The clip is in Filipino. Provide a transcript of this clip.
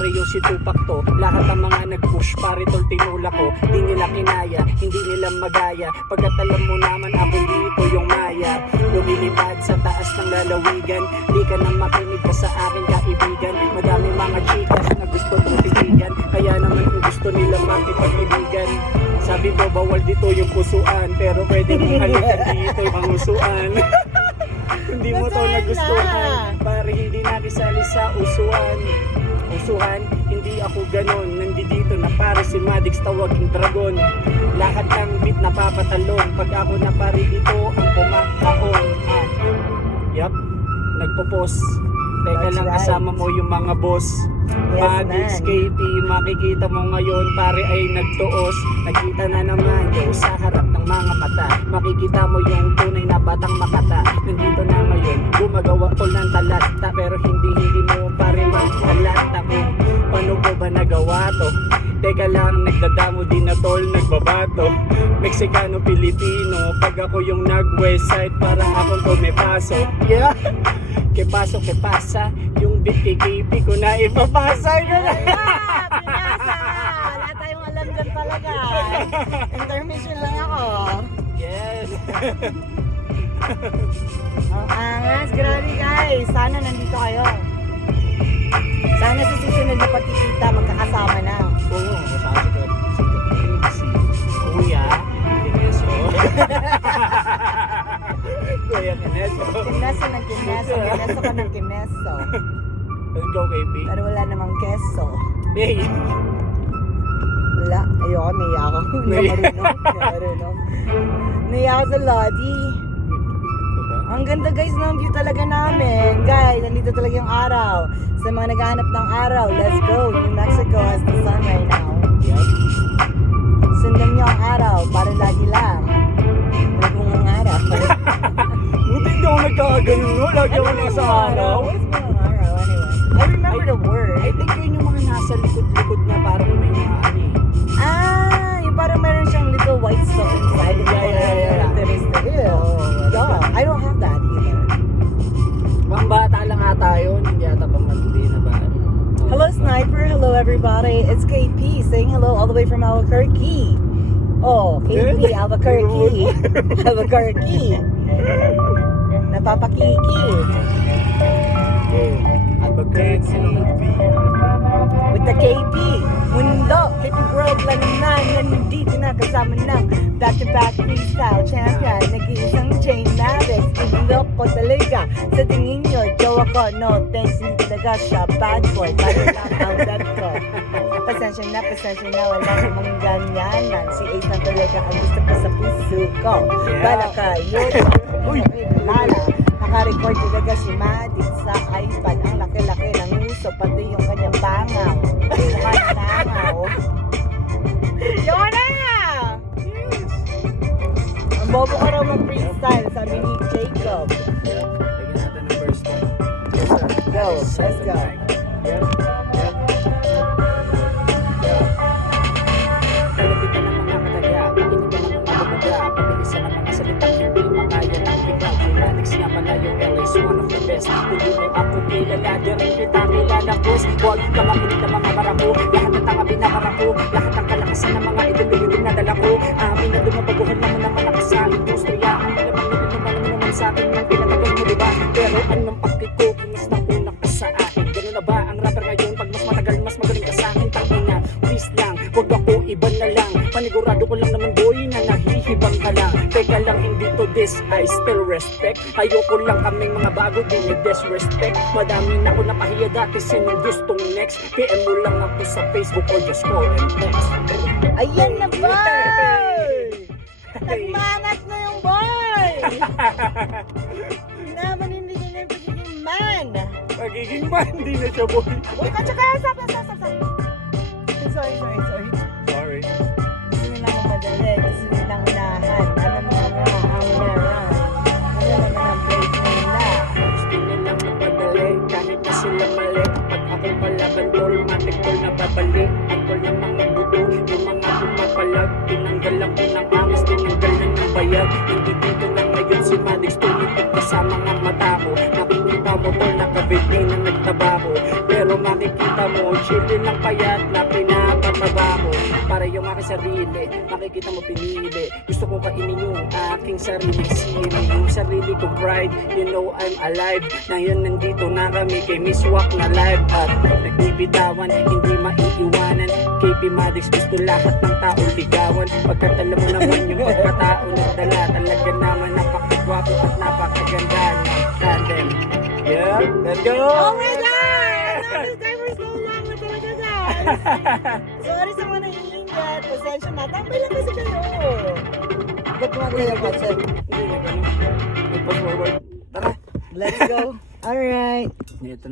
pare yung si Tupac to. Lahat ng mga nag-push pare tol tinulak ko. Di nila kinaya, hindi nila magaya. Pagkat alam mo naman ako dito yung maya. Lumilipad sa taas ng lalawigan. Di ka na makinig ka sa akin kaibigan. Madami mga chikas na gusto mong titigan. Kaya naman kung gusto nila makipag-ibigan. Sabi ko bawal dito yung pusuan. Pero pwede mong halikan dito yung pangusuan. Hindi mo to nagustuhan. Pare hindi nakisali sa usuan. Usuhan, hindi ako ganon. Nandito na pare si Madix tawaging dragon. Lahat ng beat napapatalon. Pag ako na pare dito ang pumakaon. Yup, nagpo-pause. Teka That's lang right. kasama mo yung mga boss. Yes, Madix, man. KP, makikita mo ngayon pare ay nagtuos. Nakita na naman yung sa harap ng mga mata. Makikita mo yung tunay na batang makata. Nandito na ngayon, gumagawa tol ng talata. Pero hindi mo pare magtalata kung paano ko ba nagawa to. Teka lang, nagdadamo din na tol, nagbabato. Meksikano, Pilipino, pag ako yung nag-west side, parang akong tumepaso. Yeah! Que paso, que pasa, yung beat kay KP ko na ipapasa. Pinasa! Wala tayong alam dyan talaga. Intermission lang ako. Yes! Ang angas, grabe guys. Sana nandito kayo. Sana sa susunod na pagkikita, magkakasama na. Oo, kasama si Kuya Kineso. Kuya Kineso. Kineso ng kineso. Kineso ka ng kineso. Let's go, KP. Pero wala namang keso. Hey! Wala. Ayoko, naiya ako. Hindi marunong. Naiya ako sa Lodi. Ang ganda guys ng view talaga namin. Guys, nandito talaga yung araw. Sa mga naghahanap ng araw, let's go. New Mexico has the sun right now. Yep. Sundan nyo ang araw para lagi lang. Nagbungang araw. Buti hindi ako nagkakaganon, no? Lagi ako nasa araw. What's bungang araw anyway? I remember the word. I think yun yung mga nasa likod-likod na parang may mga ano eh. Yung parang meron siyang little white stuff inside. Yeah. That is the yeah. I don't have that either. Mga bata lang ata yun, hindi ata pang matindi na ba? Hello Sniper, hello everybody. It's KP saying hello all the way from Albuquerque. Oh, KP, Albuquerque. Albuquerque. Napapakiki. Albuquerque. With the KP. Mundo, KP World lang na. Nandito na kasama ng back-to-back freestyle champion. Nag-iisang chain natin. Inlock ko talaga. Sa tingin nyo, jowa ko. No, thanks. Hindi talaga siya bad boy. Para lang ang bet ko. Pasensya na. Wala namang ganyanan. Si Ace na talaga ang gusto ko sa puso ko. Yeah. Bala kayo. Uy, lala. Naka-record talaga si Madix sa iPad. Ang laki-laki ng uso. Pati yung kanyang bangaw. Mukhang bangaw. Yun na! Yes! Ang bobo ka raw mag-freestyle, sabi ni Jacob. Yep. Lagyan natin ng first one. Go, let's go. Yep. Kalapitan ng mga kataga, pakinigan ng mga babaga, pabilisan ng mga salitang hindi makaya ng bigla. Manix nga pala yung LA's one of the best. Kung di mo ako kilala, di rin kita kilala, boss. Huwag ka makinig ng mga barako, lahat ng tanga binabara ko, lahat ng kalakasan ng mga idol na dala ko. Amin na dumabaguhan naman ang malakas sa industriya. Ang naman naman sa akin yung pinatagal mo, diba? Pero anong pakiko, kinis na una ka sa akin. Ganun na ba ang rapper ngayon? Pag mas matagal, mas magaling ka sa akin. Tangina, please lang, huwag ako iba na lang. Panigurado ko lang naman boy na nahihibang ka lang. Teka lang, hindi to this, I still respect. Ayoko lang kaming mga bago, di may disrespect. Madami na ako napahiya dati, sinong gustong next? PM mo lang ako sa Facebook or just call and text. Ayan na ba? Nagmanat na yung boy! Namanindigin na yung pagiging man! Magiging man, di na siya boy. Uy, tsaka, stop. Sorry. Sorry. Gusto nilang madali, gusto nilang unahan. Alam mo na ang meron. Alam naman ang break nila. Gusto nilang mapadali, kahit na sila mali. Pag ako palaban tol, matik tol na babali. Ang tol ng mga buto, yung mga pumapalag. Tinanggal lang ko ng angos, tinanggal na ng bayag. Hindi dito na ngayon si Madix tumitig ka sa mga mata ko. Nakikita mo tol, COVID na nagtabaho. Pero makikita mo, chillin lang payat na pinapataba ko. Para yung aking sarili, makikita mo pinili. Gusto kong kainin yung aking sarili sili, yung sarili kong pride. You know I'm alive. Ngayon nandito na kami kay Miss Wack na live. At nagbibitawan, hindi maiiwanan. KP Madix gusto lahat ng tao ligawan. Pagkat alam mo naman yung pagkatao nagdala. Talaga naman napakagwapo at napakaganda ng tandem. Yeah, let's go! Oh my God! This time we're so long na talaga, guys. Sorry sa mga naiingat. Pasensya na. Tambay lang kasi kayo. Ba't mga yung WhatsApp? Hindi na ganun. May forward. Tara! Let's go. Alright. Ito na.